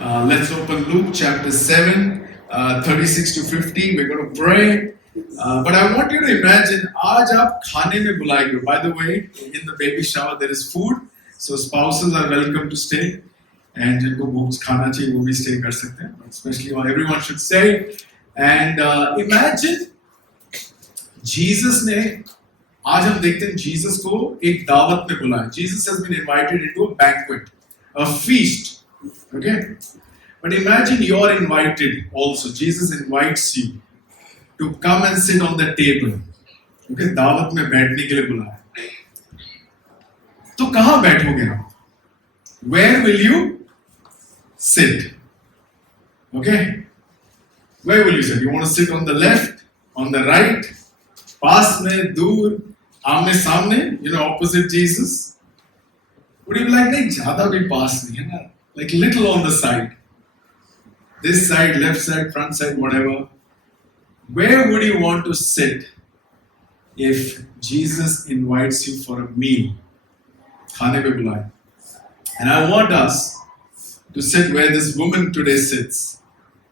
Let's open Luke chapter 7, 36 to 50. We're going to pray. But I want you to imagine, आज आप खाने में बुलाए गए. By the way, in the baby shower there is food, so spouses are welcome to stay. And जिनको भूख खाना चाहिए वो भी stay कर सकते हैं. Especially everyone should stay. And imagine Jesus ने, आज हम देखते हैं Jesus को एक दावत में बुलाया. Jesus has been invited into a banquet, a feast. Okay, but imagine you're invited also. Jesus invites you to come and sit on the table. Okay, दावत में बैठने के लिए बुलाया. तो कहाँ बैठोगे आप? Where will you sit? Okay, where will you sit? You want to sit on the left, on the right, पास में, दूर, आमने सामने, opposite Jesus? Would you be like, नहीं ज़्यादा भी पास नहीं है ना? Like little on the side. This side, left side, front side, whatever. Where would you want to sit if Jesus invites you for a meal? खाने पे बुलाए. And I want us to sit where this woman today sits.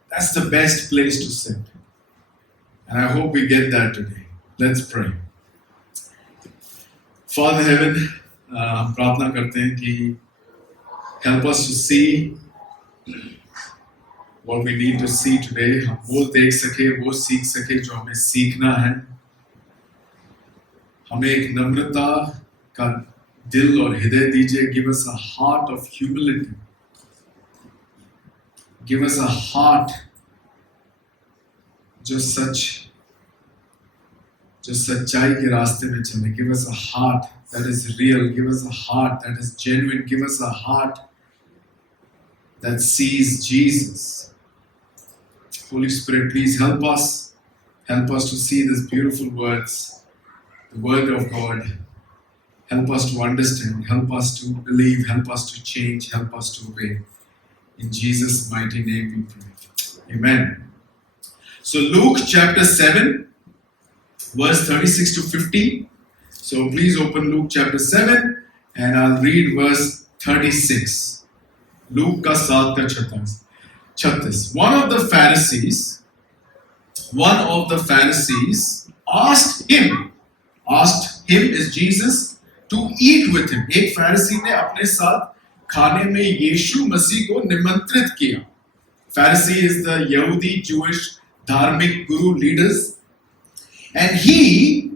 That's the best place to sit. And I hope we get that today. Let's pray. Father Heaven, हम प्रार्थना करते हैं कि help us to see what we need to see today. हम वो देख सके, वो सीख सके जो हमें सीखना है. हमें एक नम्रता का दिल और हृदय दीजिए. Give us a heart of humility. Give us a heart जो सच्चाई के रास्ते में चले. Give us a heart that is real. Give us a heart that is genuine. Give us a heart that sees Jesus. Holy Spirit, please help us. Help us to see these beautiful words, the Word of God. Help us to understand. Help us to believe. Help us to change. Help us to obey. In Jesus' mighty name we pray. Amen. So Luke chapter 7, verse 36 to 50. So please open Luke chapter 7 and I'll read verse 36. Luke का 7 का 36. One of the Pharisees asked him is Jesus to eat with him. एक Pharisee ने अपने साथ खाने में यीशु मसीह को निमंत्रित किया. Pharisee is the Yahudi Jewish धार्मिक guru leaders, and he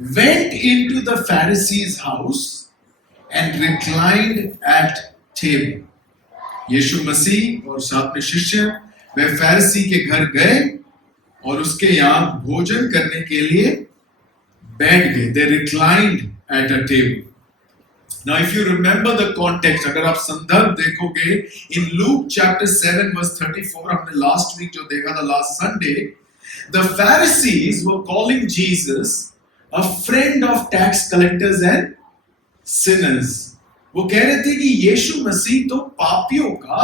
went into the Pharisee's house and reclined at table. यीशु मसीह और साथ में शिष्य वे फैरिसी के घर गए और उसके यहाँ भोजन करने के लिए बैठ गए. They reclined at a table. Now if you remember the context, अगर आप संदर्भ देखोगे, in Luke chapter 7 verse 34, हमने last week जो देखा था, last Sunday, the Pharisees were calling Jesus a friend of tax collectors and sinners. वो कह रहे थे कि यीशु मसीह तो पापियों का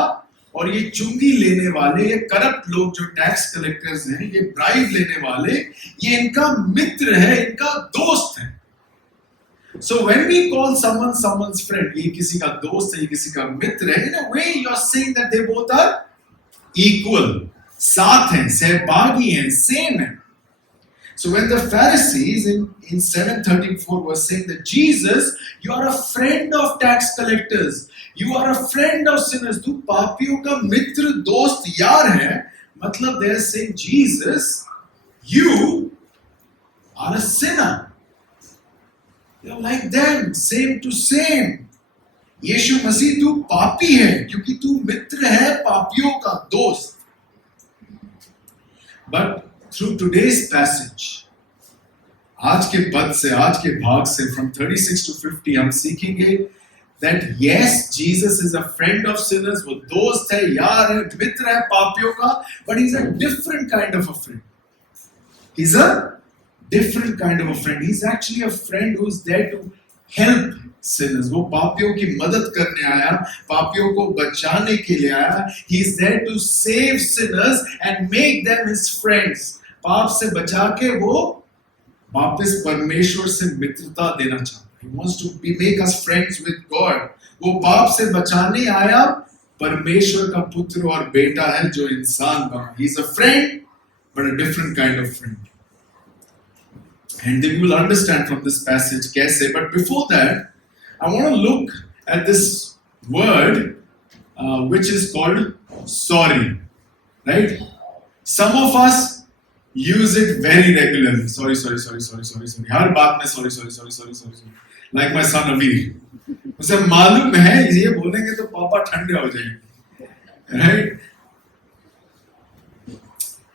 और ये चुंगी लेने वाले, ये करप्ट लोग जो टैक्स कलेक्टर्स हैं, ये ब्राइब लेने वाले, ये इनका मित्र है, इनका दोस्त है. So when we call someone someone's friend, ये किसी का दोस्त है, ये किसी का मित्र है, in a way you are saying that they both are equal, साथ हैं, सहभागी हैं, same हैं. So when the Pharisees in 734 were saying that Jesus, you are a friend of tax collectors, you are a friend of sinners, तू पापियों का मित्र दोस्त यार है, मतलब they are saying Jesus, you are a sinner. You're like them, same to same. यीशु मसीह तू पापी है क्योंकि तू मित्र है पापियों का दोस्त. But through today's passage, आज के पद से, आज के भाग से, from 36 to 50, हम सीखेंगे that yes, Jesus is a friend of sinners, वो दोस्त है, यार है, मित्र है पापियों का, but he's a different kind of a friend. He's a different kind of a friend. He's actually a friend who's there to help sinners. वो पापियों की मदद करने आया, पापियों को बचाने के लिए आया. He's there to save sinners and make them his friends. पाप से बचा के वो वापस परमेश्वर से मित्रता देना चाहता है. He wants to make us friends with God. वो पाप से बचाने आया परमेश्वर का पुत्र और बेटा है जो इंसान बना. He is a friend, but a different kind of friend. And then you will understand from this passage कैसे. But before that, I want to look at this word which is called sorry. Right? Some of us use it very regularly. Sorry. हर बात में sorry. Like my son Amir. उसे मालूम है ये बोलेंगे तो पापा ठंडे हो जाएंगे. Right?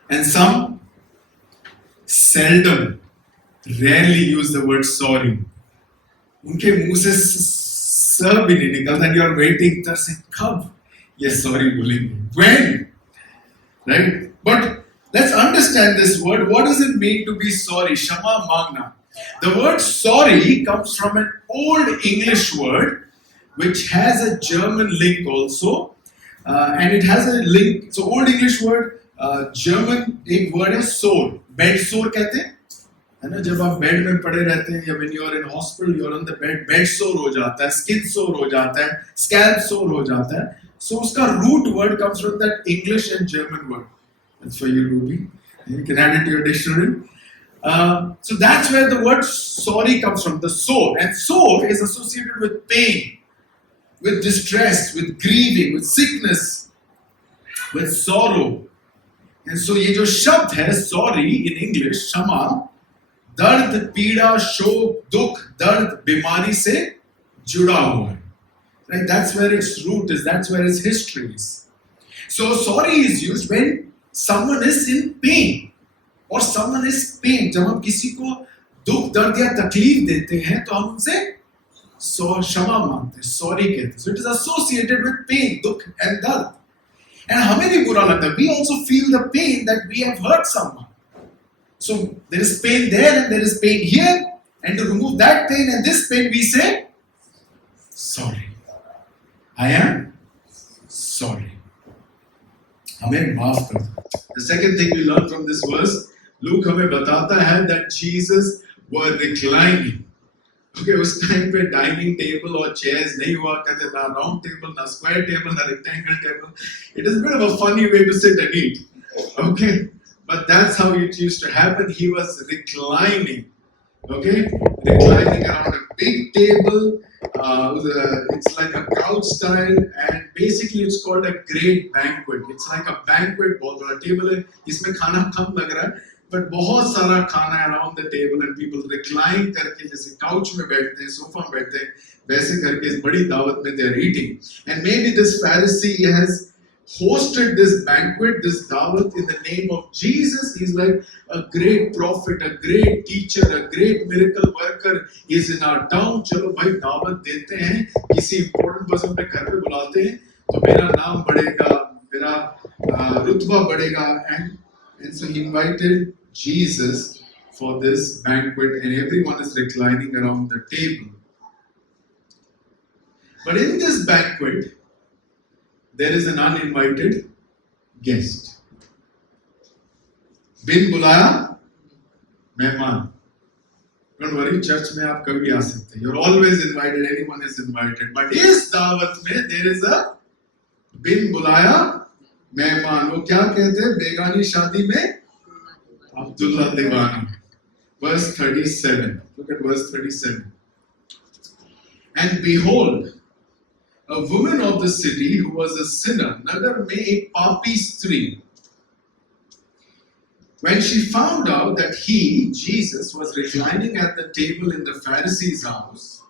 And some seldom, rarely use the word sorry. उनके मुंह से स भी नहीं निकलता. And you are waiting तर से कब ये sorry बोलेंगे. When? Right? But let's understand this word. What does it mean to be sorry? Shama mangna. The word sorry comes from an old English word which has a German link also. And it has a link. So old English word, German एक word है sore. Bed sore कहते हैं. है ना, जब आप bed में पड़े रहते हैं या when you are in hospital, you are on the bed, bed sore हो जाता है, skin sore हो जाता है, scalp sore हो जाता है. So उसका root word comes from that English and German word. That's for you, Ruby. You can add it to your dictionary. So that's where the word sorry comes from, the sore. And sore is associated with pain, with distress, with grieving, with sickness, with sorrow. And so ये जो शब्द है sorry in English, क्षमा, दर्द, पीड़ा, शोक, दुख, दर्द, बीमारी से जुड़ा हुआ है. Right? That's where its root is. That's where its history is. So sorry is used when someone is in pain or someone is pain. जब हम किसी को दुख, दर्द या तकलीफ देते हैं तो हम उनसे क्षमा मांगते हैं, sorry कहते हैं. So it is associated with pain, दुख and दर्द. And हमें भी बुरा लगता है. We also feel the pain that we have hurt someone. So there is pain there and there is pain here. And to remove that pain and this pain, we say, sorry. I am sorry. हमें माफ कर दो. The second thing we learn from this verse, Luke हमें बताता है that Jesus were reclining. Okay, उस time पे dining table और चेयर्स नहीं हुआ करते, ना राउंड टेबल, ना स्क्वायर टेबल, ना rectangle table. It is a bit of a funny way to sit and eat. Okay, but that's how it used to happen. He was reclining. Okay, reclining around a big table. It's like a couch style, and basically it's called a great banquet. It's like a banquet. बहुत बड़ा table है. इसमें खाना कम लग रहा है, but बहुत सारा खाना है around the table, and people recline करके जैसे couch में बैठते हैं, sofa में बैठते हैं, वैसे करके इस बड़ी दावत में they are eating. And maybe this Pharisee has hosted this banquet, this dawat in the name of Jesus. He's like a great prophet, a great teacher, a great miracle worker. He's in our town. चलो भाई दावत देते हैं, किसी important person पे घर पे बुलाते हैं, तो मेरा नाम बढ़ेगा, मेरा रुतबा बढ़ेगा. And so he invited Jesus for this banquet, and everyone is reclining around the table. But in this banquet, there is an uninvited guest. बिन बुलाया मेहमान. Don't worry, church में आप कभी आ सकते हैं. You're always invited. Anyone is invited. But इस दावत में there is a बिन बुलाया मेहमान. वो क्या कहते हैं? बेगानी शादी में अब्दुल्ला दीवाना. Verse 37. Look at verse 37. And behold, a woman of the city who was a sinner, नगर में एक पापी स्त्री. When she found out that he, Jesus, was reclining at the table in the Pharisee's house,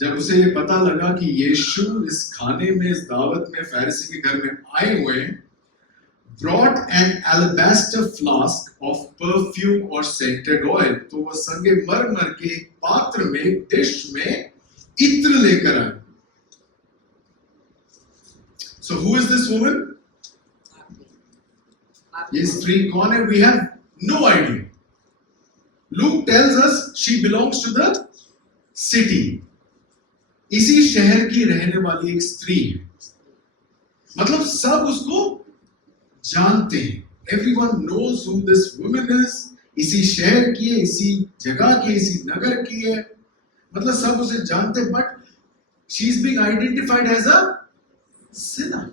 जब उसे ये पता लगा कि यीशु इस खाने में, इस दावत में, फैरिसी के घर में आए हुए हैं, brought an alabaster flask of perfume or scented oil. तो वो संगमरमर के एक पात्र में, एक डिश में इत्र लेकर आए. So who is this woman? ये स्त्री कौन है? We have no idea. Luke tells us she belongs to the city. इसी शहर की रहने वाली एक स्त्री है. मतलब सब उसको जानते हैं. Everyone knows who this woman is. इसी शहर की है, इसी जगह की, इसी नगर की है. मतलब सब उसे जानते हैं, but she is being identified as a sinner.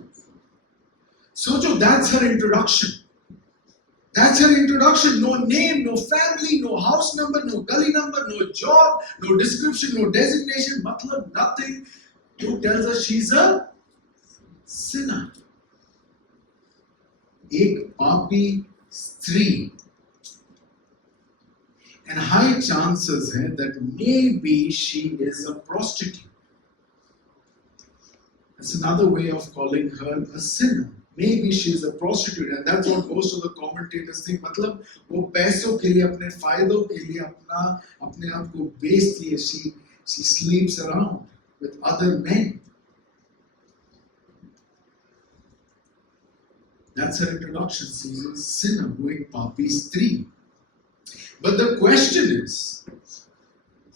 सोचो, that's her introduction. That's her introduction. No name, no family, no house number, no gully number, no job, no description, no designation, matlab, nothing. Who tells us she's a sinner? एक पापी स्त्री. And high chances है that maybe she is a prostitute. That's another way of calling her a sinner. Maybe she is a prostitute, and that's what most of the commentators think. मतलब वो पैसों के लिए, अपने फायदों के लिए अपने आप को बेचती है. She sleeps around with other men. That's her introduction. She's a sinner, वो एक पापी स्त्री. But the question is,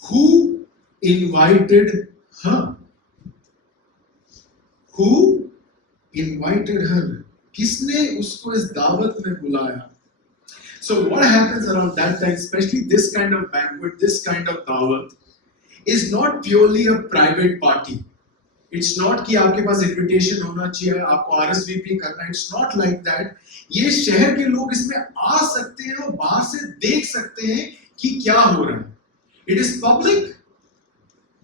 who invited her? Who invited her? किसने उसको इस दावत में बुलाया? So what happens around that time, especially this kind of banquet, this kind of dawat, is not purely a private party. It's not कि आपके पास invitation होना चाहिए, आपको RSVP करना. It's not like that. ये शहर के लोग इसमें आ सकते हैं और बाहर से देख सकते हैं कि क्या हो रहा है. It is public.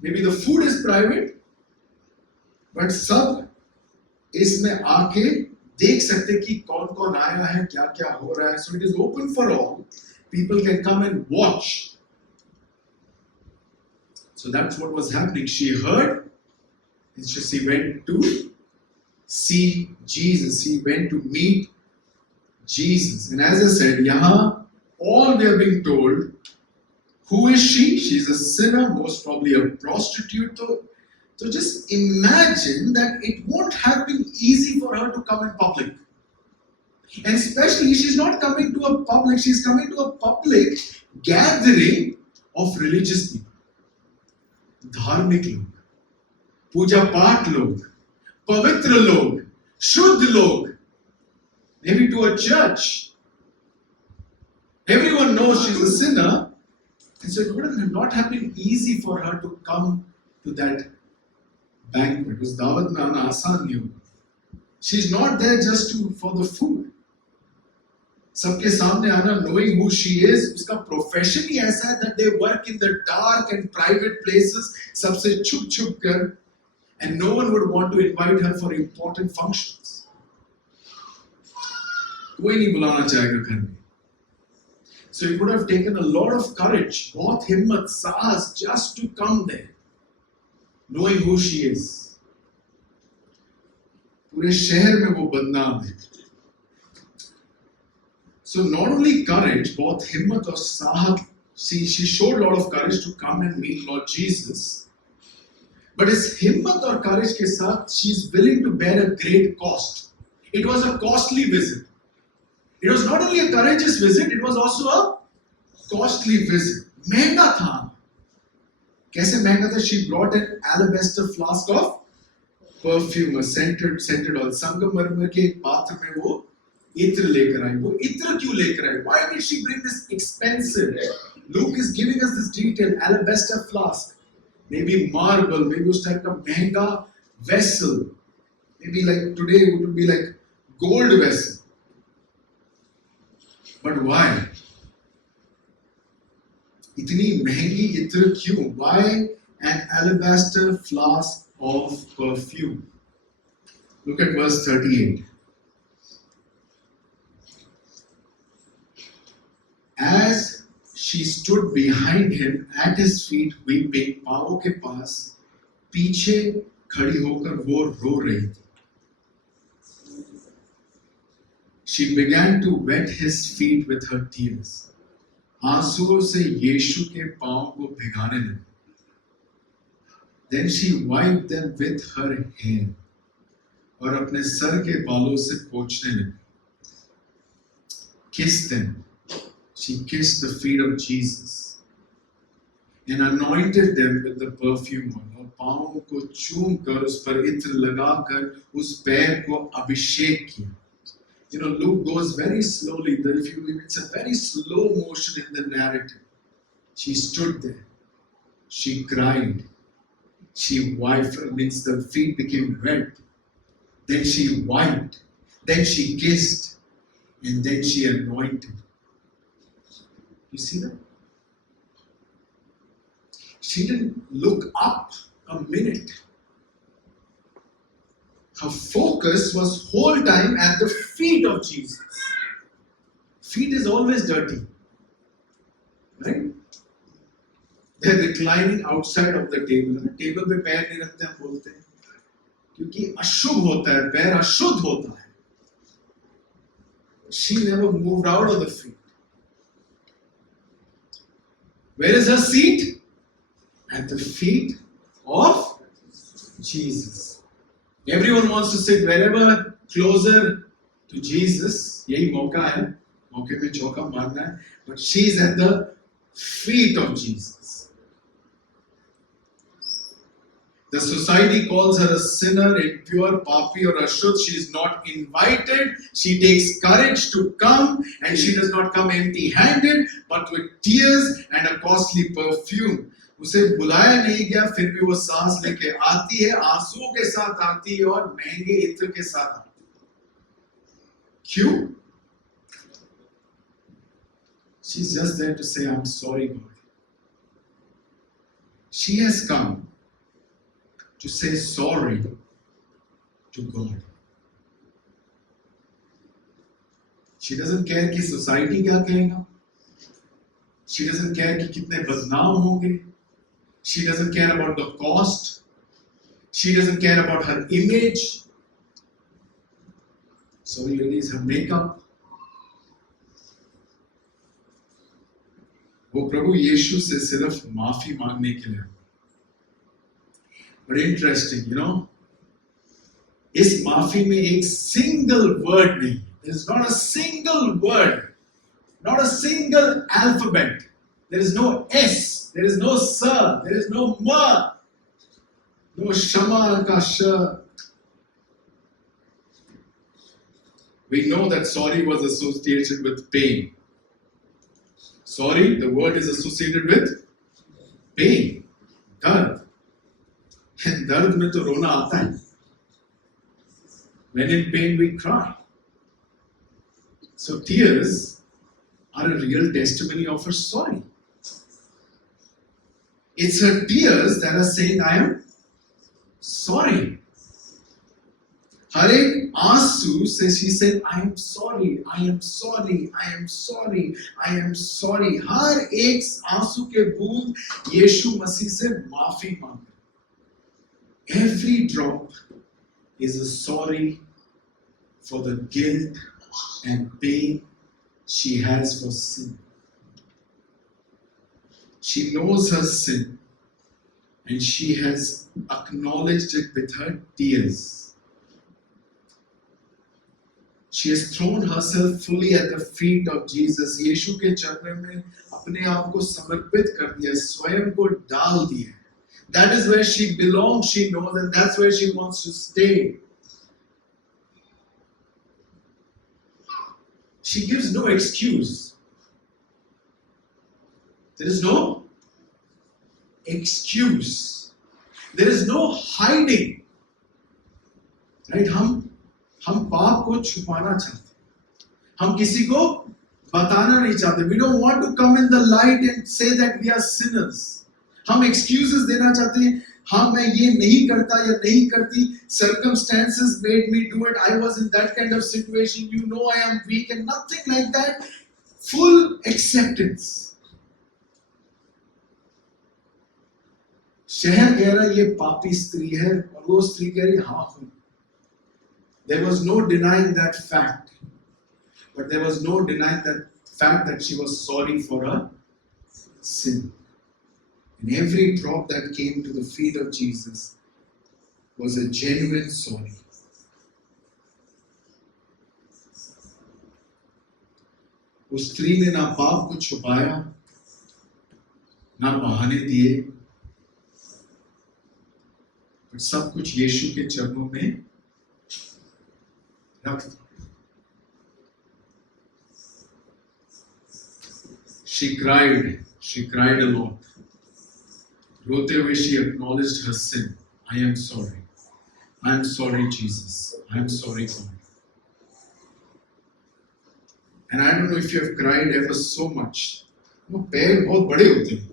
Maybe the food is private. But सब इसमें आके देख सकते कि कौन कौन आया है, क्या क्या हो रहा है. So it is open for all. People can come and watch. So that's what was happening. She heard and she went to see Jesus. She went to meet Jesus. And as I said, yahan all we are being told, who is she? She's a sinner, most probably a prostitute. So just imagine that it won't have been easy for her to come in public. And especially, she's not coming to a public, she's coming to a public gathering of religious people. धार्मिक लोग, पूजा पाठ लोग, पवित्र लोग, शुद्ध लोग. Maybe to a church. Everyone knows she's a sinner. And so it would not have been easy for her to come to that banquet. उस दावत में आना आसान नहीं होगा. She's not there just for the food. सबके सामने आना, knowing who she is. उसका profession ही ऐसा है that they work in the dark and private places, सबसे छुप छुप कर, and no one would want to invite her for important functions. कोई नहीं बुलाना चाहेगा घर में. So it would have taken a lot of courage, बहुत हिम्मत, साहस, just to come there, knowing who she is. पूरे शहर में वो बदनाम है. So not only courage, बहुत हिम्मत और साहस. She showed a lot of courage to come and meet Lord Jesus. But इस हिम्मत और courage के साथ, she's willing to bear a great cost. It was a costly visit. It was not only a courageous visit, it was also a costly visit. महंगा था. कैसे महंगा था? She brought an alabaster flask of perfume, a scented oil. संगमरमर के एक पात्र में वो इत्र लेकर आई. वो इत्र क्यों लेकर आई? Why did she bring this expensive? Luke is giving us this detail. Alabaster flask, maybe marble, maybe उस टाइप का महंगा vessel. Maybe like today it would be like gold vessel. But why? इतनी महंगी इत्र क्यों? Why an alabaster flask of perfume? Look at verse 38. As she stood behind him at his feet weeping, पांवों के पास पीछे खड़ी होकर वो रो रही थी. She began to wet his feet with her tears. आंसुओं से यीशु के पांव को भिगाने लगी. Then she wiped them with her hair. और अपने सर के बालों से पोंछने लगी. Kissed them. She kissed the feet of Jesus and anointed them with the perfume oil. और पांवों को चूम कर उस पर इत्र लगाकर उस पैर को अभिषेक किया. You know, Luke goes very slowly. It's a very slow motion in the narrative. She stood there. She cried. She wiped. Means the feet became wet. Then she wiped. Then she kissed, and then she anointed. You see that? She didn't look up a minute. Her focus was whole time at the feet of Jesus. Feet is always dirty, right? They're reclining outside of the table. Table पे पैर नहीं रखते हम बोलते हैं क्योंकि अशुभ होता है, पैर अशुद्ध होता है. She never moved out of the feet. Where is her seat? At the feet of Jesus. Everyone wants to sit wherever closer to Jesus. यही मौका है, मौके पे चौका मारना है. But she's at the feet of Jesus. The society calls her a sinner, impure, papi or ashuddh. She is not invited. She takes courage to come, and she does not come empty-handed, but with tears and a costly perfume. उसे बुलाया नहीं गया, फिर भी वो सांस लेके आती है, आंसुओं के साथ आती है और महंगे इत्र के साथ आती है. क्यों? She's just there to say, I'm sorry, God. She has come to say sorry to God. She doesn't care कि society क्या कहेगा. She doesn't care कि कितने बदनाम होंगे. She doesn't care about the cost. She doesn't care about her image. Sorry ladies, her makeup. वो प्रभु यीशु से सिर्फ माफी मांगने के लिए. But interesting, you know, इस माफी में एक single word नहीं. There is not a single word, not a single alphabet. There is no S, there is no Sa, there is no Ma, no Shama ka Sha. We know that sorry was associated with pain. Sorry, the word is associated with pain, dard. And dard में तो रोना आता है. When in pain we cry. So tears are a real testimony of her sorry. It's her tears that are saying, I am sorry. हर एक आंसू से she said, I am sorry, I am sorry, I am sorry, I am sorry. हर एक आंसू के बूंद यीशु मसीह से माफी मांगे. Every drop is a sorry for the guilt and pain she has for sin. She knows her sin and she has acknowledged it with her tears. She has thrown herself fully at the feet of Jesus. यीशु के चरणों में अपने आप को समर्पित कर दिया, स्वयं को डाल दिया. That is where she belongs, she knows, and that's where she wants to stay. She gives no excuse. There is no excuse. There is no hiding. Right? हम पाप को छुपाना चाहते हैं. हम किसी को बताना नहीं चाहते. We don't want to come in the light and say that we are sinners. हम excuses देना चाहते हैं. हाँ मैं ये नहीं करता या नहीं करती. Circumstances made me do it. I was in that kind of situation. You know I am weak and nothing like that. Full acceptance. शहर कह रहा ये पापी स्त्री है और वो स्त्री कह रही हाँ हूँ. There was no denying that fact, but there was no denying that fact that she was sorry for her sin. And every drop that came to the feet of Jesus was a genuine sorry. उस स्त्री ने ना पाप को छुपाया, ना बहाने दिए, पर सब कुछ यीशु के चरणों में रख दिया. She cried a lot. रोते हुए she acknowledged her sin. I am sorry. I am sorry, Jesus. I am sorry, God. And I don't know if you have cried ever so much. वो पैर बहुत बड़े होते हैं,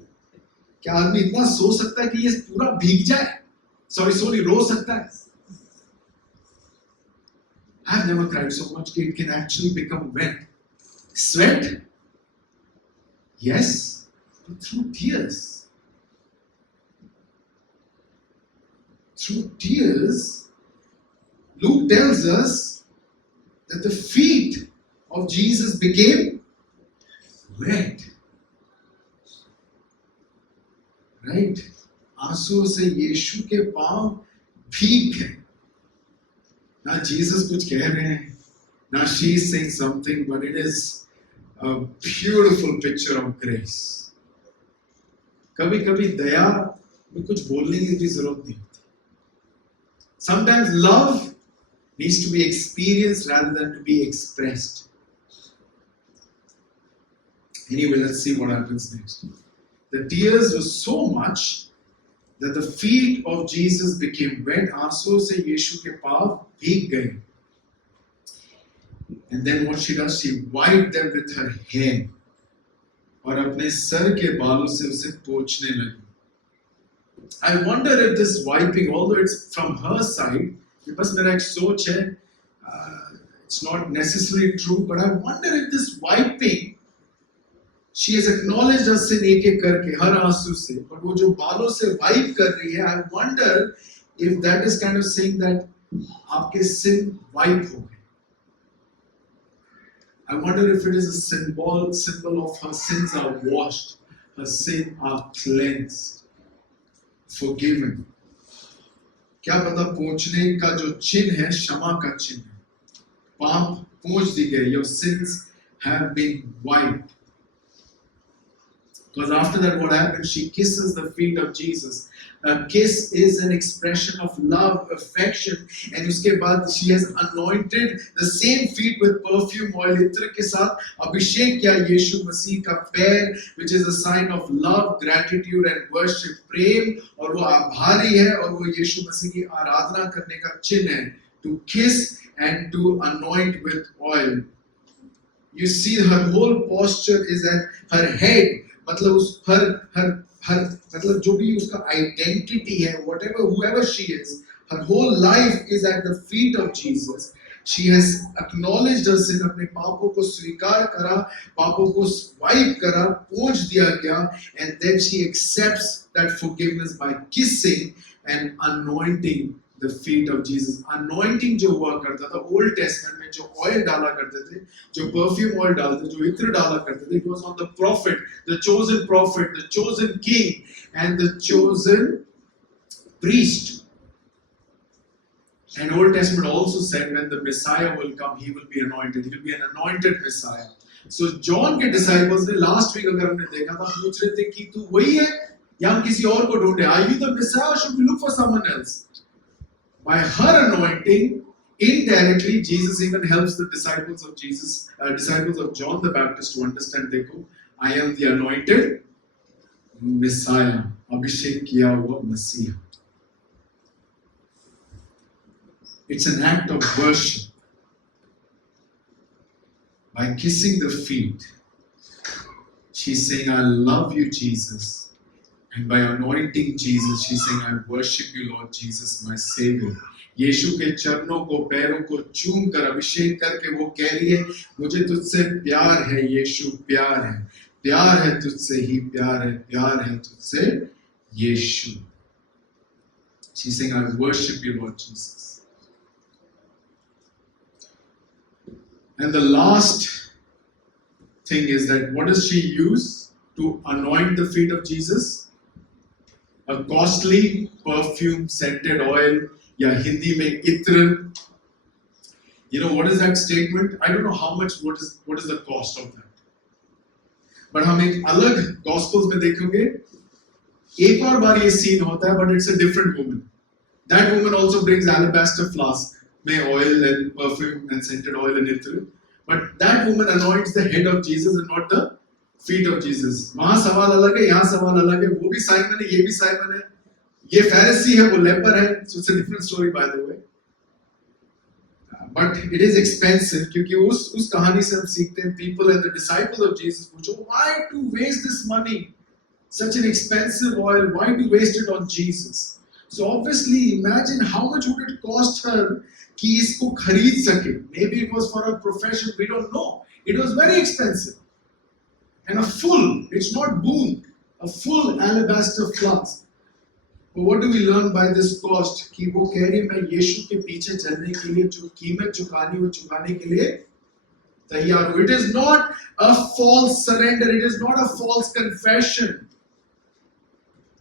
क्या आदमी इतना सो सकता है कि ये पूरा भीग जाए? सॉरी रो सकता है? I've never cried so much that it can actually become wet. Sweat? Yes, but through tears. Through tears, Luke tells us that the feet of Jesus became wet. Right? आंसुओं से यीशु के पांव भीग गए. ना जीसस कुछ कह रहे हैं, ना she is saying something, but it is a beautiful picture of grace. कभी-कभी दया में कुछ बोलने की भी जरूरत नहीं होती. Sometimes love needs to be experienced rather than to be expressed. Anyway, let's see what happens next. The tears were so much that the feet of Jesus became wet. आंसुओं से यीशु के पांव भीग गए. And then what she does, she wiped them with her hair. और अपने sir के बालों से उसे पोंछने लगी. I wonder if this wiping, although it's from her side, ये बस मेरा एक सोच है, it's not necessarily true, but I wonder if this wiping, she has acknowledged her sin एक एक करके हर आंसू से, but वो जो बालों से वाइप कर रही है, I wonder if that is kind of saying that आपके sin वाइप हो गए. I wonder if it is a symbol of her sins are washed, her sins are cleansed, forgiven. क्या पता पोंछने का जो चिन्ह है क्षमा का चिन्ह है. पाप पोंछ दी गई, your sins have been wiped. Because after that, what happens? She kisses the feet of Jesus. A kiss is an expression of love, affection, and उसके बाद she has anointed the same feet with perfume oil. इत्र के साथ अभिषेक किया यीशु मसीह का पैर, which is a sign of love, gratitude and worship. प्रेम और वो आभारी है और वो यीशु मसीह की आराधना करने का चिन्ह है. To kiss and to anoint with oil. You see, her whole posture is at her head. मतलब उस हर मतलब जो भी उसका आइडेंटिटी है, whatever whoever she is, her whole life is at the feet of Jesus. She has acknowledged her sin, अपने पापों को स्वीकार करा, पापों को वाइप करा, पोंछ दिया गया, and then she accepts that forgiveness by kissing and anointing the feet of Jesus. Anointing जो हुआ करता था Old Testament में, जो oil डाला करते थे, जो perfume oil डालते, जो इत्र डाला करते थे, it was on the prophet, the chosen king, and the chosen priest. And Old Testament also said when the Messiah will come, he will be anointed. He will be an anointed Messiah. So John के disciples ने last week अगर हमने देखा था, पूछ रहे थे कि तू वही है या हम किसी और को ढूंढे? Are you the Messiah or should we look for someone else? By her anointing, indirectly, Jesus even helps the disciples of John the Baptist to understand, देखो, I am the anointed Messiah, अभिषेक किया हुआ मसीहा. It's an act of worship. By kissing the feet, she's saying, I love you, Jesus. And by anointing Jesus, she's saying, I worship you, Lord Jesus, my Savior. यीशु के चरणों को, पैरों को चूम कर, अभिषेक करके वो कह रही है, मुझे तुझसे प्यार है यीशु, प्यार है. प्यार है तुझसे ही, प्यार है तुझसे यीशु. She's saying, I worship you, Lord Jesus. And the last thing is that what does she use to anoint the feet of Jesus? A costly perfume scented oil, या हिंदी में इत्र. You know what is that statement? I don't know how much, what is the cost of that. But हम एक अलग Gospels में देखोगे, एक और बार ये scene होता है, but it's a different woman. That woman also brings alabaster flask में oil and perfume and scented oil and इत्र. But that woman anoints the head of Jesus and not the feet of Jesus. वहाँ सवाल अलग है, यहाँ सवाल अलग है. वो भी साइमन है, ये भी साइमन है. ये फैरिसी है, वो लेपर है. So it's a different story, by the way. but it is expensive क्योंकि उस कहानी से हम सीखते हैं people and the disciples of Jesus पूछो why to waste this money, such an expensive oil, why to waste it on Jesus? So obviously imagine how much would it cost her कि इसको खरीद सके. Maybe it was for her profession, we don't know. It was very expensive. And a full, it's not boon, a full alabaster flask. But what do we learn by this cost? कि वो कह रही मैं यीशु के पीछे चलने के लिए जो कीमत चुकानी वो चुकाने के लिए तैयार हूँ. It is not a false surrender. It is not a false confession.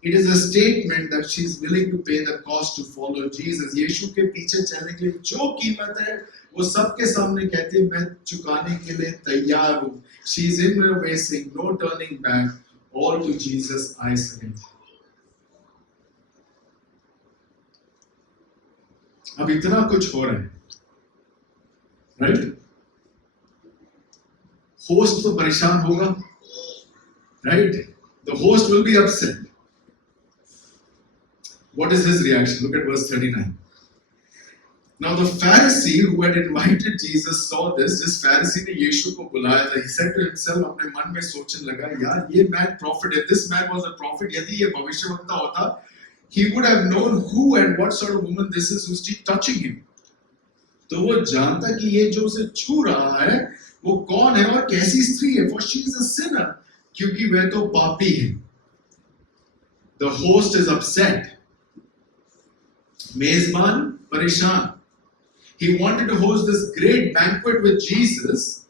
It is a statement that she is willing to pay the cost to follow Jesus. यीशु के पीछे चलने के लिए जो कीमत है वो सबके सामने कहती है मैं चुकाने के लिए तैयार हूँ. She is in her way saying no turning back. All to Jesus I surrender. अब इतना कुछ हो रहा है, राइट? होस्ट तो परेशान होगा, right? The host will be upset. What is his reaction? Look at verse 39. Now the Pharisee who had invited Jesus saw this. जिस Pharisee ने यीशु को बुलाया था, he said to himself, अपने मन में सोचने लगा, यार ये man prophet है. This man was a prophet. यदि ये भविष्यवक्ता होता, he would have known who and what sort of woman this is who's touching him. तो वो जानता कि ये जो उसे छू रहा है वो कौन है और कैसी स्त्री है. For she is a sinner, क्योंकि वह तो पापी है. The host is upset. मेजबान परेशान. He wanted to host this great banquet with Jesus.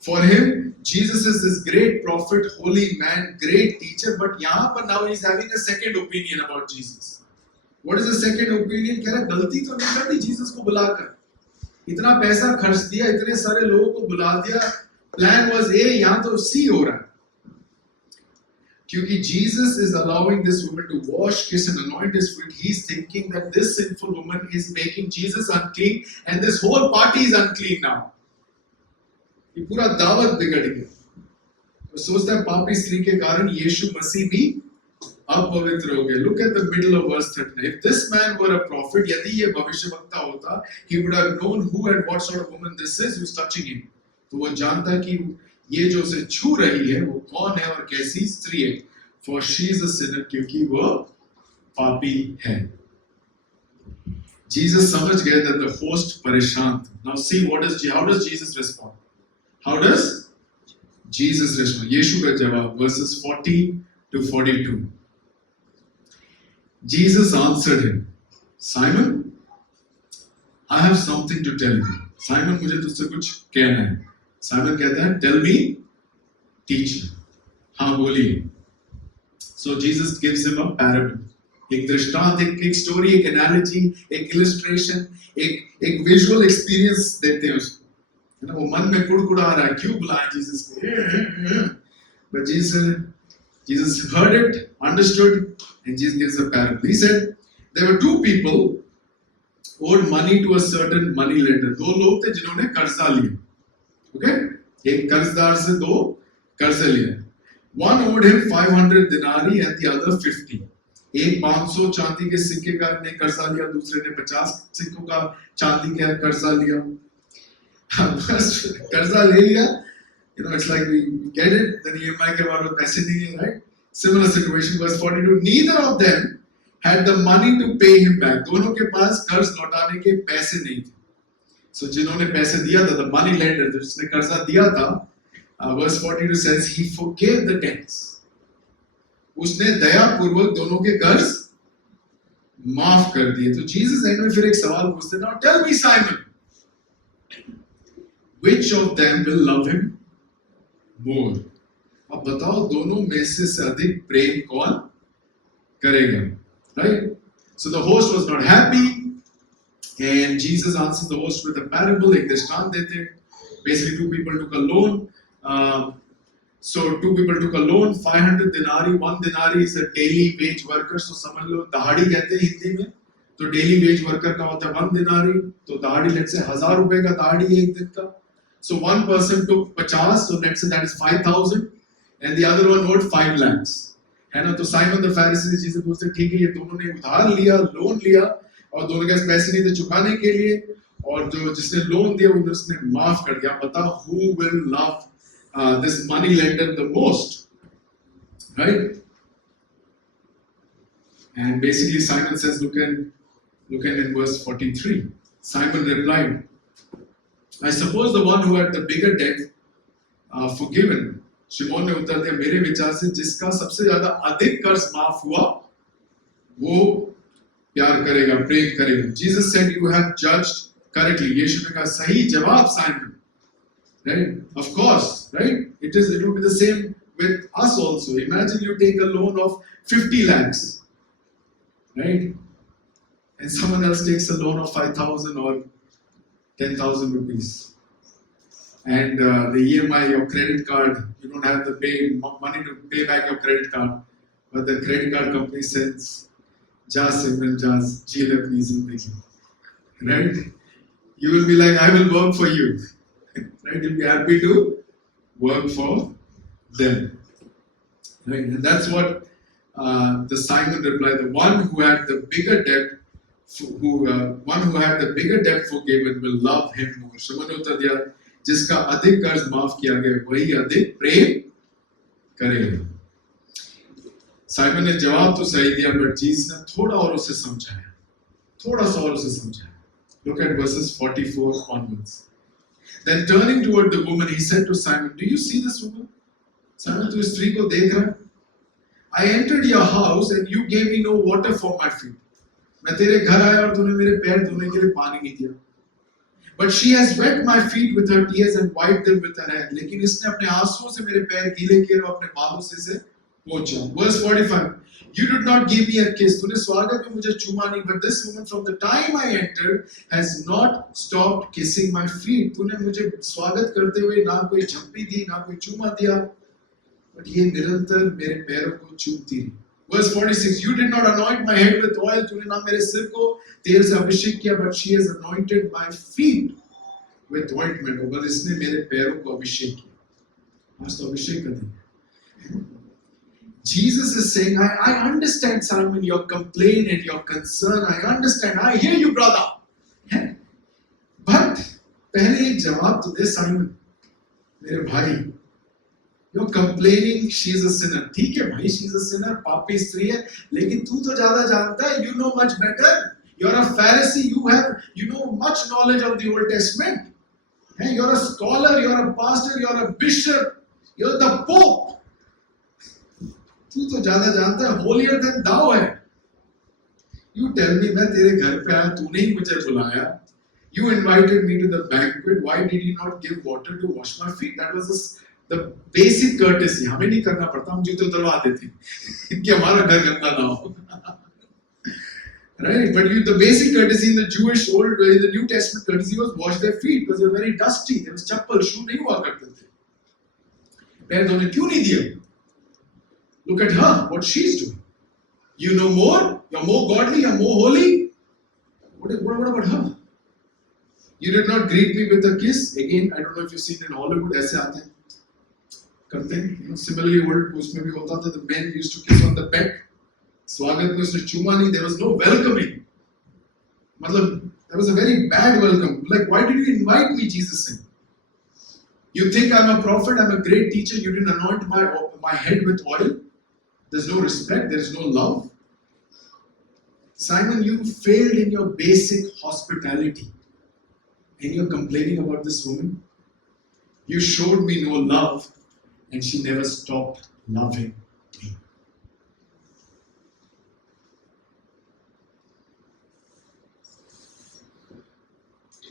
For him, Jesus is this great prophet, holy man, great teacher, but यहाँ पर now he's having a second opinion about Jesus. What is the second opinion? कह रहा गलती तो नहीं कर दी Jesus को बुलाकर. इतना पैसा खर्च दिया, इतने सारे लोगों को बुला दिया. Plan was A, यहाँ तो C हो रहा है. क्योंकि Jesus is allowing this woman to wash, kiss and anoint his feet. He's thinking that this sinful woman is making Jesus unclean and this whole party is unclean now. ये पूरा दावत बिगड़ गया. तो सोचता है पापी स्त्री के कारण यीशु मसीह भी अपवित्र हो गए. Look at the middle of verse 39. If this man were a prophet, यदि ये भविष्यवक्ता होता, he would have known who and what sort of woman this is who's touching him. तो वो जानता कि ये जो उसे छू रही है वो कौन है और कैसी स्त्री है. For she is a sinner, क्योंकि वो पापी है. Jesus समझ गए that the host परेशान था. Now see how does Jesus respond? How does Jesus respond? यीशु का जवाब verses 40 to 42. Jesus answered him, Simon, I have something to tell you. Simon, मुझे तुझसे कुछ कहना है. Simon कहता है, tell me, teacher. हाँ बोलिए. So Jesus gives him a parable. एक दृष्टांत, एक स्टोरी, एक एनालॉजी, एक इलस्ट्रेशन, एक विजुअल एक्सपीरियंस देते हैं उसको. है ना, वो मन में कुड़कुड़ा रहा है, क्यों बुलाए जीसस को? But Jesus heard it, understood, and Jesus gives a parable. He said, there were two people owed money to a certain money lender. दो लोग थे जिन्होंने कर्जा लिया. Okay? एक कर्जदार से दो कर्ज लिया. One owed him 500 denarii and the other 50. एक 500 चांदी के सिक्के का ने कर्जा लिया, दूसरे ने 50 सिक्कों का चांदी का कर्जा लिया. कर्जा ले लिया, you know, it's like we get it, then EMI के बाद पैसे नहीं है, right? Similar situation, verse 42. Neither of them had the money to pay him back. दोनों के पास कर्ज लौटाने के पैसे नहीं थे. So जिन्होंने पैसे दिया था, the money lender, जिसने कर्जा दिया था, verse 42 says he forgave the debts. उसने दया पूर्वक दोनों के कर्ज माफ कर दिए. तो जीसस एंड में फिर एक सवाल पूछते, now tell me Simon, which of them will love him more? अब बताओ दोनों में से अधिक प्रेम कौन करेगा? Right? So the host was not happy, and Jesus answers the host with a parable. एक दृष्टांत देते. Basically, two people took a loan. So two people took a loan, 500 denarii. One denarii is a daily wage worker. So समझ लो दहाड़ी कहते हैं हिंदी में. तो daily wage worker का होता है 1 denarii. तो दहाड़ी let's say 1000 रुपए का दहाड़ी है एक दिन का. So one person took 50. So let's say that is 5,000, and the other one owed 5 lakhs. है ना? तो Simon the Pharisee से चीजें पूछते, ठीक है ये दोनों ने उधार लिया, लोन लिया, और दोनों के पास पैसे नहीं थे चुकाने के लिए, और जो जिसने लोन दिया उसने माफ कर दिया. बताओ who will love this money lender the most, right? And basically Simon says, look in verse 43. Simon replied, I suppose the one who had the bigger debt forgiven. शिमोन ने उत्तर दिया, मेरे विचार से जिसका सबसे ज्यादा अधिक कर्ज माफ हुआ वो प्यार करेगा, प्रेम करेगा. Jesus said, you have judged correctly. यीशु ने कहा सही जवाब Simon. Right? Of course, right? It will be the same with us also. Imagine you take a loan of 50 lakhs, right? And someone else takes a loan of 5,000 or 10,000 rupees. And the EMI, your credit card, you don't have the money to pay back your credit card. But the credit card company says, "Ja Simran, ja, ji le apni zindagi." Right? You will be like, I will work for you. Right? You'll be happy to work for them. Right? And that's what the Simon replied. The one who had the bigger debt, one who had the bigger debt forgiven will love him more. Shimon ने उत्तर दिया, जिसका अधिक कर्ज माफ किया गया वही अधिक प्रेम करेगा. साइमन ने जवाब तो सही दिया, बट जीसस ने थोड़ा और उसे समझाया, थोड़ा सा और उसे समझाया. Look at verses 44 onwards. Then turning toward the woman, he said to Simon, "Do you see this woman? Simon, तू इस स्त्री को देख रहा है? I entered your house and you gave me no water for my feet. मैं तेरे घर आया और तूने मेरे पैर धोने के लिए पानी नहीं दिया. But she has wet my feet with her tears and wiped them with her hair. लेकिन इसने अपने आंसुओं से मेरे पैर गीले किए और अपने बालों से पोंछा." Verse 45. You did not give me a kiss. तूने स्वागत में मुझे चूमा नहीं. But this woman from the time I entered has not stopped kissing my feet. तूने मुझे स्वागत करते हुए ना कोई झप्पी दी, ना कोई चूमा दिया. But ये निरंतर मेरे पैरों को चूमती रही. Verse 46. You did not anoint my head with oil. तूने ना मेरे सिर को तेल से अभिषेक किया. But she has anointed my feet with ointment. और इसने मेरे पैरों को अभिषेक किया. आज तो अभिषेक कर दिया. Jesus is saying, I understand, Simon, your complaint and your concern. I understand. I hear you, brother. But पहले एक जवाब तो दे Simon, मेरे भाई. You're complaining she is a sinner. ठीक है भाई, she is a sinner, पापी स्त्री है. लेकिन तू तो ज़्यादा जानता है. You know much better. You're a Pharisee. You know much knowledge of the Old Testament. You're a scholar. You're a pastor. You're a bishop. You're the Pope. तू तो ज्यादा जानता है. holier than thou है. You tell me, मैं तेरे घर पे आया, तूने ही मुझे बुलाया. You invited me to the banquet. Why did you not give water to wash my feet? That was the basic courtesy. हमें नहीं करना पड़ता, हम जूते उतरवा देते कि हमारा घर गंदा ना हो. Right? But the basic courtesy in the in the New Testament courtesy was wash their feet because they were very dusty. There was chappal, shoe नहीं हुआ करते थे. पैर धोने क्यों नहीं दिया? Look at her, what she's doing. You know more, you're more godly, you're more holy. What about her? You did not greet me with a kiss. Again, I don't know if you've seen in Hollywood, ऐसे आते हैं, करते हैं. Similarly, old उसमें भी होता था. The men used to kiss on the back. स्वागत में उसने चूमा नहीं. There was no welcoming. मतलब, that was a very bad welcome. Like, why did you invite me? Jesus said. You think I'm a prophet, I'm a great teacher. You didn't anoint my head with oil. There's no respect, there's no love. Simon, you failed in your basic hospitality. And you're complaining about this woman. You showed me no love, and she never stopped loving me.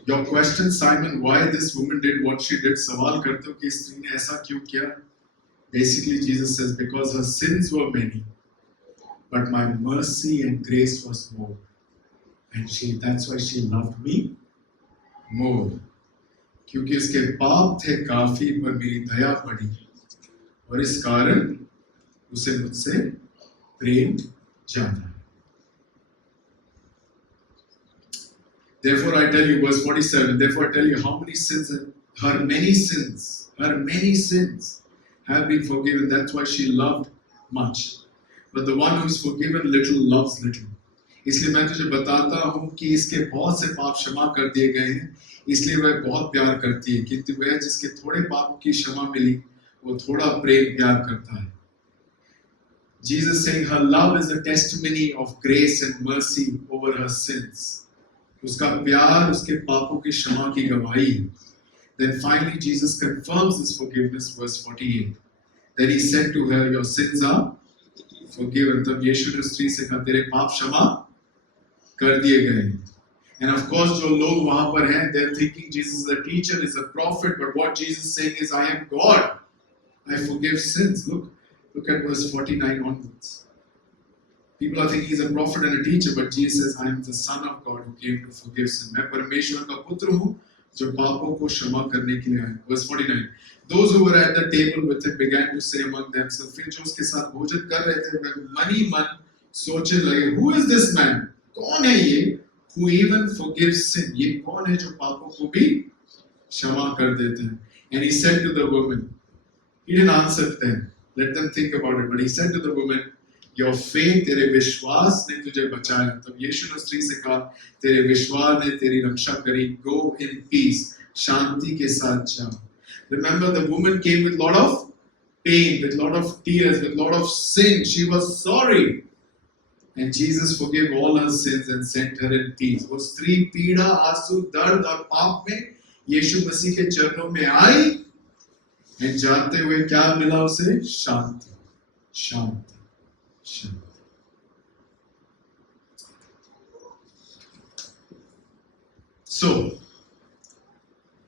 Your question, Simon, why this woman did what she did, सवाल करते हो कि स्त्री ने ऐसा क्यों किया? Basically, Jesus says, because her sins were many, but my mercy and grace was more. And that's why she loved me more. क्योंकि इसके पाप थे काफी, पर मेरी दया पड़ी. और इस कारण उसे मुझसे प्रेम ज्यादा. Therefore I tell you, verse 47, therefore I tell you how many sins, her many sins have been forgiven. That's why she loved much. But the one who is forgiven little loves little. इसलिए मैं तुझे बताता हूँ कि इसके बहुत से पाप क्षमा कर दिए गए हैं, इसलिए वह बहुत प्यार करती है, किंतु वह जिसके थोड़े पापों की क्षमा मिली वो थोड़ा प्रेम प्यार करता है. Jesus saying her love is a testimony of grace and mercy over her sins. उसका प्यार उसके पापों की क्षमा की गवाही है. Then finally Jesus confirms this forgiveness, verse 48. Then he said to her, your sins are forgiven. तब यीशु ने स्त्री से कहा, तेरे पाप क्षमा कर दिए गए. And of course, जो लोग वहां पर हैं, they're thinking Jesus is a teacher, is a prophet, but what Jesus is saying is, I am God. I forgive sins. Look at verse 49 onwards. People are thinking he's a prophet and a teacher, but Jesus says, I am the Son of God who came to forgive sin. मैं परमेश्वर का पुत्र हूँ जो पापों को क्षमा करने के लिए आया. Verse 49. Those who were at the table with him began to say among themselves. फिर जो उसके साथ भोजन कर रहे थे, वे मन ही मन सोचने लगे, Who is this man? कौन है ये? Who even forgives sin? ये कौन है जो पापों को भी क्षमा कर देते हैं? And he said to the woman, he didn't answer them. Let them think about it. But he said to the woman, your faith, तेरे विश्वास ने तुझे बचाया. तब यीशु ने स्त्री से कहा, तेरे विश्वास ने तेरी रक्षा करी. Go in peace. शांति के साथ जाओ. Remember, the woman came with lot of pain, with lot of tears, with lot of sin. She was sorry. And Jesus forgave all her sins and sent her in peace. वो स्त्री पीड़ा, आंसू, दर्द और पाप में यीशु मसीह के चरणों में आई, और जाते हुए क्या मिला उसे? शांति, शांति, शांति. So,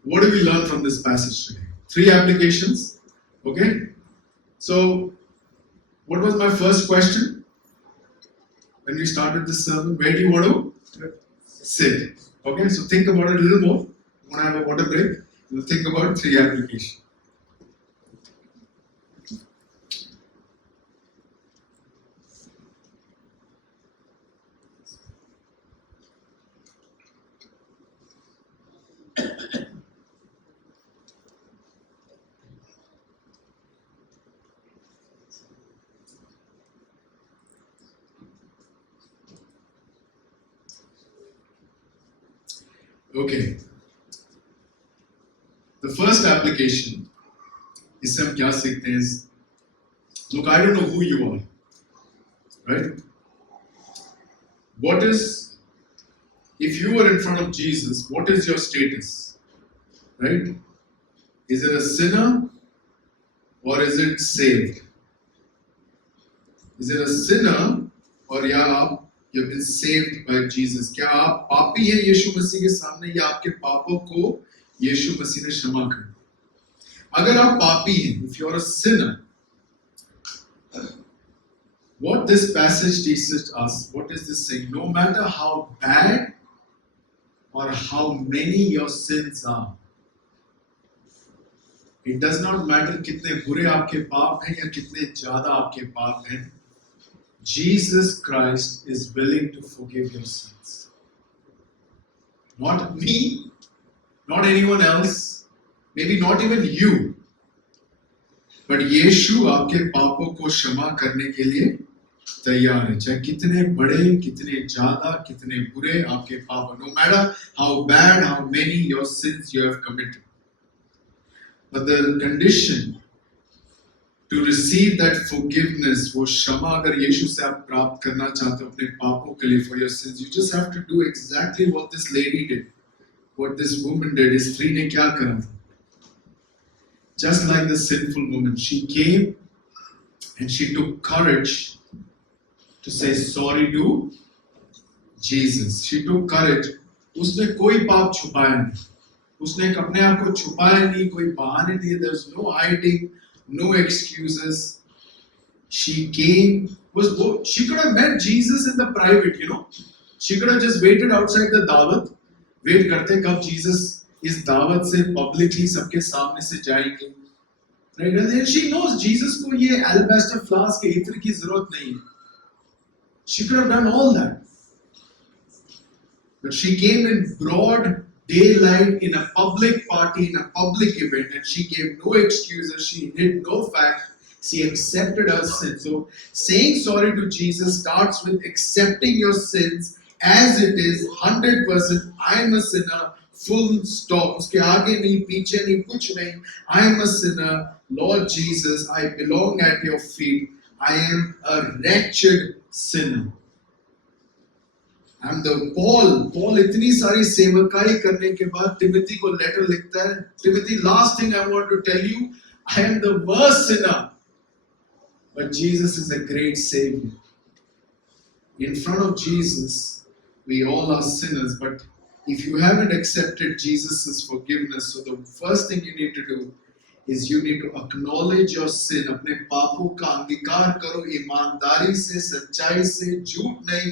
what do we learn from this passage today? 3 applications. Okay. So, what was my first question? When we started this sermon, where do you want to sit? Okay, so think about it a little more. You want to have a water break? We'll think about 3 applications. Okay. The first application इससे हम क्या सीखते हैं? Look, I don't know who you are, right? What is, if you were in front of Jesus, what is your status, right? Is it a sinner or is it saved? Is it a sinner or या आप you've been saved by Jesus? क्या आप पापी हैं यीशु मसीह के सामने या आपके पापों को यीशु मसीह ने क्षमा कर दिया? अगर आप पापी हैं, if you're a sinner, what this passage teaches us, what is this saying? No matter how bad or how many your sins are, it does not matter कितने बुरे आपके पाप हैं या कितने ज्यादा आपके पाप हैं, Jesus Christ is willing to forgive your sins. Not me, not anyone else, maybe not even you, but यीशु आपके पापों को क्षमा करने के लिए तैयार है. चाहे कितने बड़े, कितने ज्यादा, कितने बुरे आपके पाप, no matter how bad, how many your sins you have committed. But the condition to receive that forgiveness, वो क्षमा अगर यीशु से आप प्राप्त करना चाहते हो अपने पापों के लिए, for your sins, you just have to do exactly what this lady did, what this woman did. इस स्त्री ने क्या करा? Just like the sinful woman, she came and she took courage to say sorry to Jesus. She took courage. उसने कोई पाप छुपाया नहीं, उसने अपने आप को छुपाया नहीं, कोई बहाने दिए. There was no hiding, no excuses. She came. She could have met Jesus in the private, you know. She could have just waited outside the दावत, wait करते कब Jesus इस दावत से publicly सबके सामने से जाएंगे. Right? And then she knows Jesus को ये alabaster flask के इत्र की जरूरत नहीं है. She could have done all that. But she came in broad daylight in a public party, in a public event, and she gave no excuses, she hid no fact, She accepted her sins. So saying sorry to Jesus starts with accepting your sins as it is, 100%. I am a sinner, full stop. उसके आगे नहीं, पीछे नहीं, कुछ नहीं. I am a sinner. Lord Jesus, I belong at your feet. I am a wretched sinner. I'm the Paul इतनी सारी सेवकाई करने के बाद तिमोथी को लेटर लिखता है. Timothy, last thing I want to tell you, I am the worst sinner. But Jesus is a great Savior. In front of Jesus, we all are sinners. But if you haven't accepted Jesus' forgiveness, so the first thing you need to do is you need to acknowledge your sin. अपने पापों का अंगीकार करो ईमानदारी से, सच्चाई से, झूठ नहीं,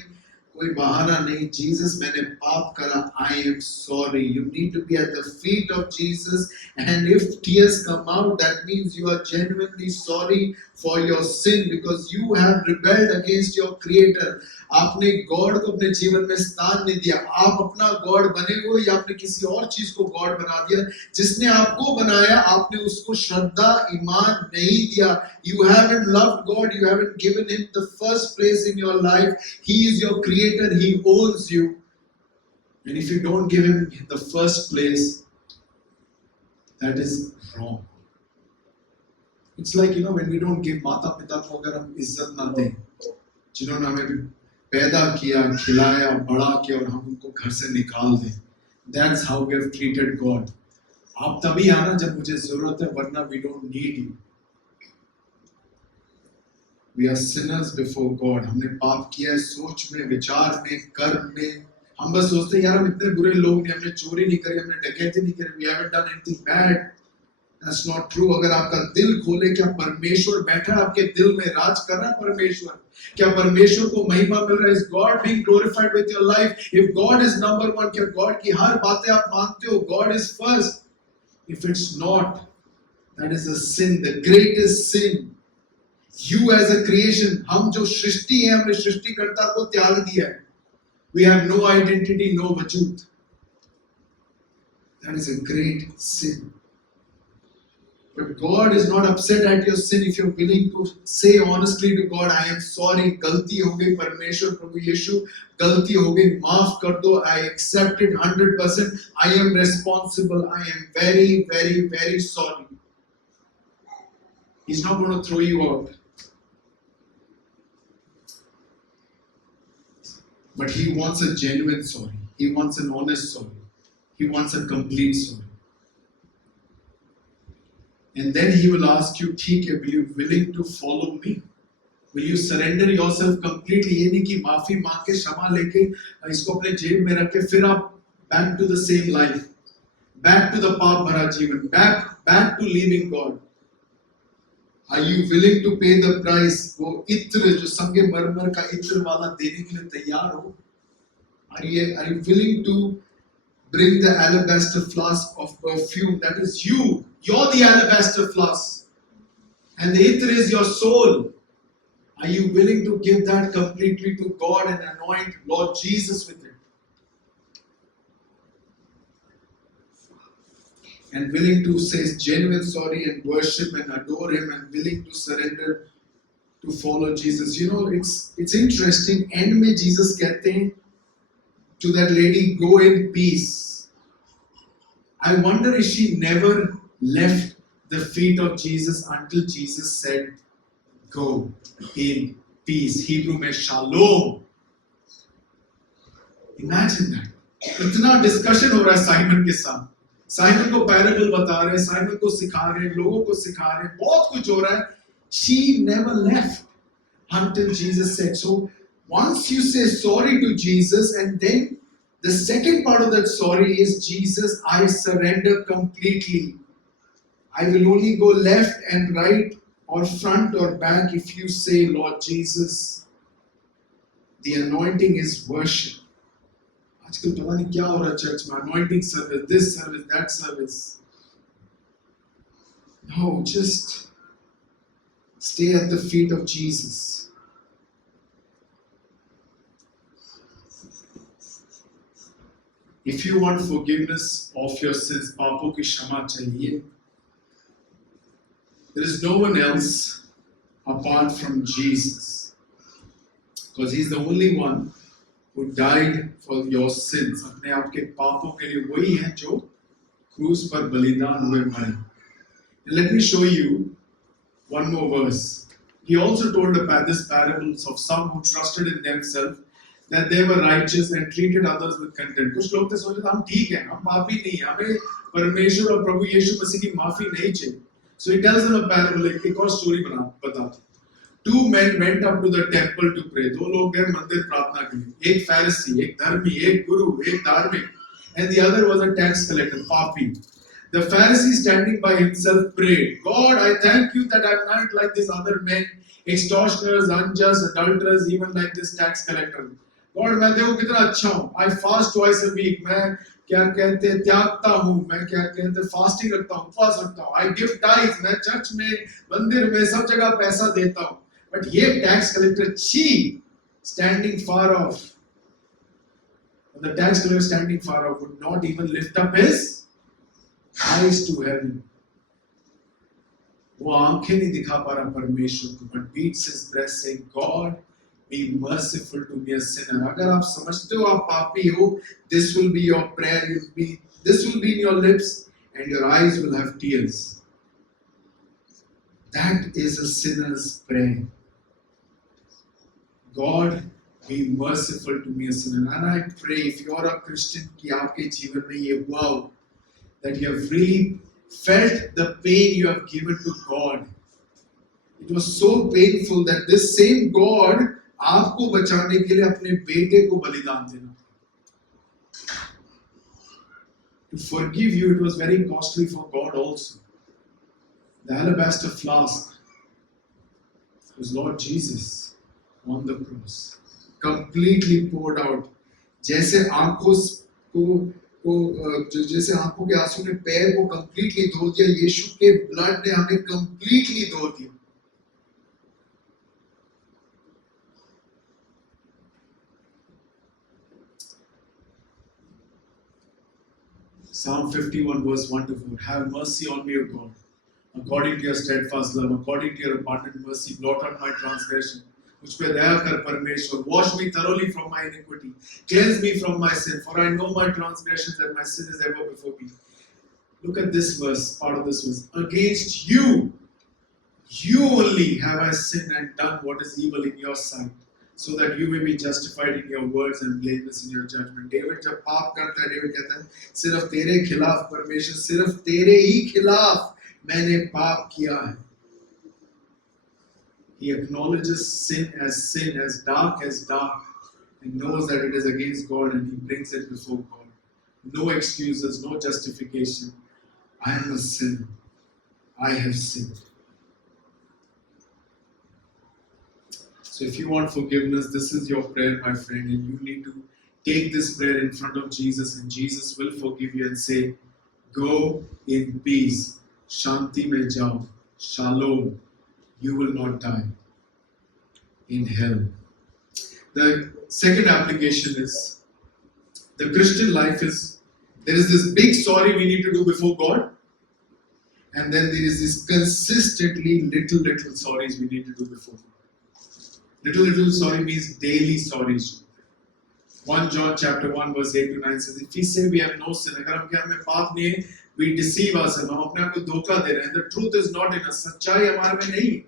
कोई बहाना नहीं. Jesus, मैंने पाप करा. I am sorry. You need to be at the feet of Jesus, and if tears come out, that means you are genuinely sorry for your sin because you have rebelled against your Creator. आपने God को अपने जीवन में स्थान नहीं दिया. आप अपना गॉड बने हो या आपने किसी और चीज को गॉड बना दिया. जिसने आपको बनाया, आपने उसको श्रद्धा, ईमान नहीं दिया. You haven't loved God. You haven't given Him the first place in your life. He is your Creator. He owns you. And if you don't give Him the first place, that is wrong. It's like, when we don't give माता पिता को अगर हम इज्जत ना दें, जिन्होंने हमें पैदा किया, खिलाया, बड़ा किया, और हम उनको घर से निकाल दें. That's how we have treated God. आप तभी आना जब मुझे जरूरत है, वरना we don't need you. We are sinners before God. हमने पाप किया है सोच में, विचार में, कर्म में. हम बस सोचते हैं यार हम इतने बुरे लोग नहीं, हमने चोरी नहीं करी, हमने डकैती नहीं करी. We haven't done anything bad. That's not true. अगर आपका दिल खोले, क्या परमेश्वर बैठा है आपके दिल में, राज कर रहा है परमेश्वर? क्या परमेश्वर को महिमा मिल रहा है? Is God being glorified with your life? If God is number one, क्या God की हर बातें आप मानते हो? God is first. If it's not, that is a sin, the greatest sin. You as a creation, हम जो सृष्टि है, हमने सृष्टिकर्ता को त्याग दिया है. We have no identity, no वजूद. That is a great sin. But God is not upset at your sin if you're willing to say honestly to God, I am sorry, गलती हो गई परमेश्वर, प्रभु यीशु, गलती हो गई, माफ कर दो. I accept it 100%. I am responsible. I am very, very, very sorry. He's not going to throw you out. But He wants a genuine sorry. He wants an honest sorry. He wants a complete sorry. And then He will ask you, ठीक है, will you willing to follow me? Will you surrender yourself completely? ये नहीं कि माफी मांग के, क्षमा लेके, इसको अपने जेब में रख के फिर आप back to the same life, back to the पाप भरा जीवन, back to leaving God. Are you willing to pay the price? वो इत्र जो संगमरमर का इत्र वाला देने के लिए तैयार हो? Are you willing to bring the alabaster flask of perfume? That is you. You're the alabaster flask. And the itr is your soul. Are you willing to give that completely to God and anoint Lord Jesus with it? And willing to say genuine sorry and worship and adore Him and willing to surrender to follow Jesus. It's interesting. End में Jesus कहते हैं to that lady, go in peace. I wonder if she never left the feet of Jesus until Jesus said, go in peace. Hebrew में shalom. Imagine that. इतना discussion हो रहा है Simon के साथ. साइमन को पैराबल बता रहे हैं, साइमन को सिखा रहे हैं, लोगों को सिखा रहे हैं, बहुत कुछ हो रहा है. She never left until Jesus said. So once you say sorry to Jesus, and then the second part of that sorry is, Jesus, I surrender completely. I will only go left and right or front or back if you say, Lord Jesus. The anointing is worship. आजकल पता नहीं क्या हो रहा है church में, anointing service, this service, that service. No, just stay at the feet of Jesus. If you want forgiveness of your sins, पापों की क्षमा चाहिए, there is no one else apart from Jesus. Because he's the only one who died for your sins. अपने आपके पापों के लिए वही है जो क्रूस पर बलिदान हुए मरे. Let me show you one more verse. He also told this parables of some who trusted in themselves that they were righteous and treated others with contempt. कुछ लोग तो सोचते हम ठीक हैं, हम पापी नहीं हैं, हमें परमेश्वर और प्रभु यीशु मसीह की माफी नहीं चाहिए. So he tells them a parable, एक और स्टोरी बताते. Two men went up to the temple to pray. दो लोग गए मंदिर प्रार्थना के लिए. एक फैरिसी, एक धर्मी, एक गुरु, एक धार्मिक, and the other was a tax collector, पापी. The Pharisee standing by himself prayed, God, I thank you that I'm not like these other men, extortioners, unjust, adulterers, even like this tax collector. God, मैं देखो कितना अच्छा हूँ. I fast twice a week. मैं क्या कहते हैं त्यागता हूँ. मैं क्या कहते हैं फास्टिंग रखता हूँ, उपवास रखता हूँ. I give tithes. मैं चर्च में, मंदिर में, सब जगह पैसा देता हूँ. But ये tax collector, she standing far off. The tax collector standing far off would not even lift up his eyes to heaven. वो आंखें नहीं दिखा पा रहा परमेश्वर को, but beats his breast saying, God, be merciful to me a sinner. अगर आप समझते हो आप पापी हो, this will be your prayer. This will be in your lips, and your eyes will have tears. That is a sinner's prayer. God, be merciful to me a sinner. And I pray, if you are a Christian, कि आपके जीवन में ये हुआ हो, that you have really felt the pain you have given to God. It was so painful that this same God आपको बचाने के लिए अपने बेटे को बलिदान देना. To forgive you, it was very costly for God also. The alabaster flask was Lord Jesus on the cross, completely poured out. जैसे आंखों जैसे आंखों के आंसू ने पैर को कंप्लीटली धो दिया, यीशु के ब्लड ने हमें कंप्लीटली धो दिया. Psalm 51 verse 1 to 4. Have mercy on me, O God, according to your steadfast love, according to your abundant mercy, blot out my transgression. मुझ पे दया कर परमेश्वर. Wash me thoroughly from my iniquity. Cleanse me from my sin, for I know my transgressions and my sin is ever before me. Look at this verse, part of this verse. Against you only have I sinned and done what is evil in your sight, so that you may be justified in your words and blameless in your judgment. David जब पाप करता है, David कहता है, सिर्फ तेरे खिलाफ परमेश्वर, सिर्फ तेरे ही खिलाफ मैंने पाप किया है. He acknowledges sin, as dark, and knows that it is against God, and he brings it before God. No excuses, no justification. I am a sinner. I have sinned. So if you want forgiveness, this is your prayer, my friend, and you need to take this prayer in front of Jesus, and Jesus will forgive you and say, go in peace. Shanti mein jao. Shalom. You will not die in hell. The second application is, the Christian life is, there is this big sorry we need to do before God, and then there is this consistently little sorries we need to do before God. Little sorry means daily sorries. 1 John chapter 1 verse 8 to 9 says, if we say we have no sin, अगर हम क्या हमें पाप नहीं है, we deceive ourselves, हम अपने आप को धोखा दे रहे हैं. The truth is not in us. सच्चाई हमारे में नहीं है.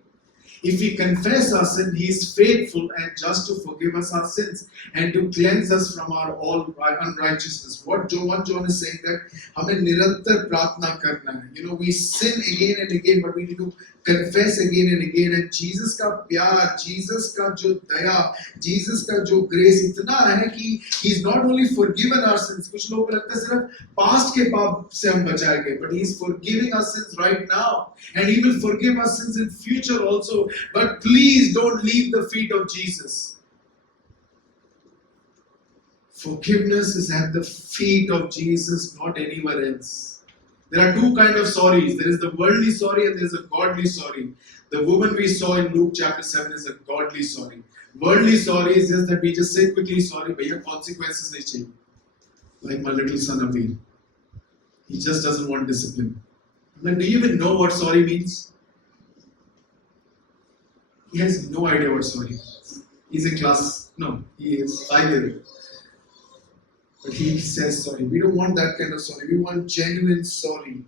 If we confess our sin, He is faithful and just to forgive us our sins and to cleanse us from our all unrighteousness. What John is saying that हमें निरंतर प्रार्थना करना है. You know, we sin again and again, but we need to confess again and again. And Jesus का प्यार, Jesus का जो दया, Jesus का जो grace इतना है कि He's not only forgiven our sins. कुछ लोगों को लगता है सिर्फ past के पाप से हम बचाए गए, but He is forgiving our sins right now, and He will forgive our sins in future also. But please don't leave the feet of Jesus. Forgiveness is at the feet of Jesus, not anywhere else. There are two kinds of sorries. There is the worldly sorry and there is a godly sorry. The woman we saw in Luke chapter 7 is a godly sorry. Worldly sorry is just that we just say quickly sorry, but your consequences nahi chahiye. Like my little son Avir. He just doesn't want discipline. I'm like, do you even know what sorry means? He has no idea what sorry means. He's in class, no, he is 5 years. But he says sorry. We don't want that kind of sorry. We want genuine sorry.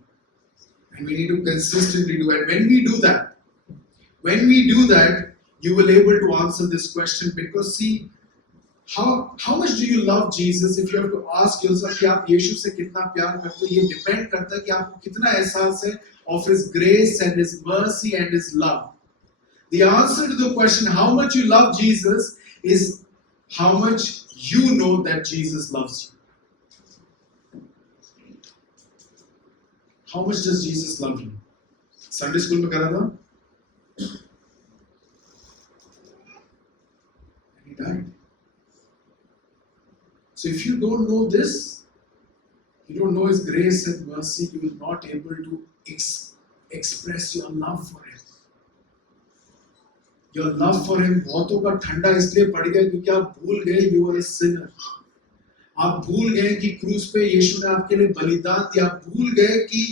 And we need to consistently do it. When we do that, you will able to answer this question because see, how much do you love Jesus? If you have to ask yourself कि आप यीशु से कितना प्यार करते हो, ये depend करता है कि आपको कितना एहसास है of His grace and His mercy and His love. The answer to the question how much you love Jesus is how much you know that Jesus loves you. How much does Jesus love you? Sunday school में करा था? And He died. So if you don't know this, you don't know His grace and mercy, you will not able to express your love for Him. Your love for Him बहुतों का ठंडा इसलिए पड़ गया क्योंकि आप भूल गए you are a sinner. आप भूल गए कि क्रूस पे यीशु ने आपके लिए बलिदान दिया. आप भूल गए कि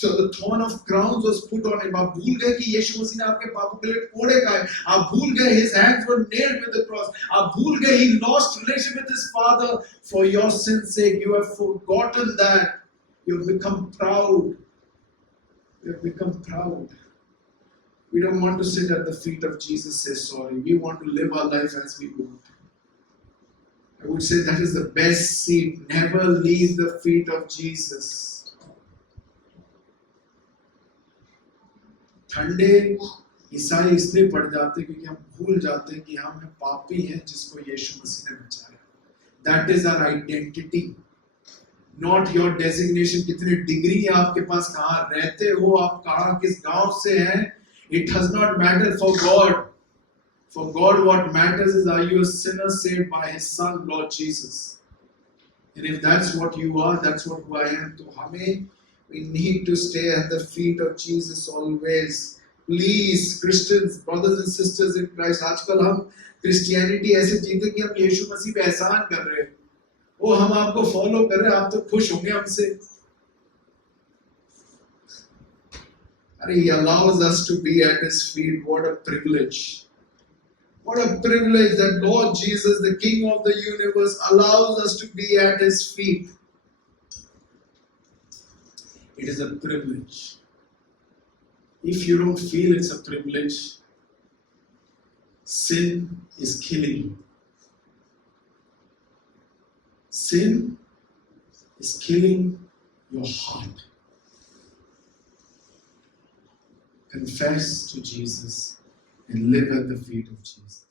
the thorn of crowns was put on Him. आप भूल गए कि यीशु मसीह ने आपके पापों के लिए कोड़े खाए. आप भूल गए His hands were nailed with the cross. आप भूल गए He lost relation with His Father for your sin's sake. You have forgotten that. You have become proud. You have become proud. We don't want to sit at the feet of Jesus say sorry. We want to live our life as we want. I would say that is the best seat. Never leave the feet of Jesus. ठंडे ईसाई इसलिए पड़ जाते क्योंकि हम भूल जाते हैं कि हम पापी हैं जिसको यीशु मसीह ने बचाया. That is our identity. Not your designation. कितने डिग्री है आपके पास, कहाँ रहते हो आप, कहाँ किस गांव से हैं. It does not matter for God. For God, what matters is, are you a sinner saved by His Son, Lord Jesus? And if that's what you are, that's what who I am. So, we need to stay at the feet of Jesus always. Please, Christians, brothers and sisters in Christ, आजकल हम Christianity ऐसे जीते कि हम यीशु मसीह पे एहसान कर रहे हैं. वो हम आपको फॉलो कर रहे हैं, आप तो खुश होंगे हमसे. He allows us to be at His feet. What a privilege. What a privilege that Lord Jesus, the King of the universe, allows us to be at His feet. It is a privilege. If you don't feel it's a privilege, sin is killing you. Sin is killing your heart. Confess to Jesus and live at the feet of Jesus.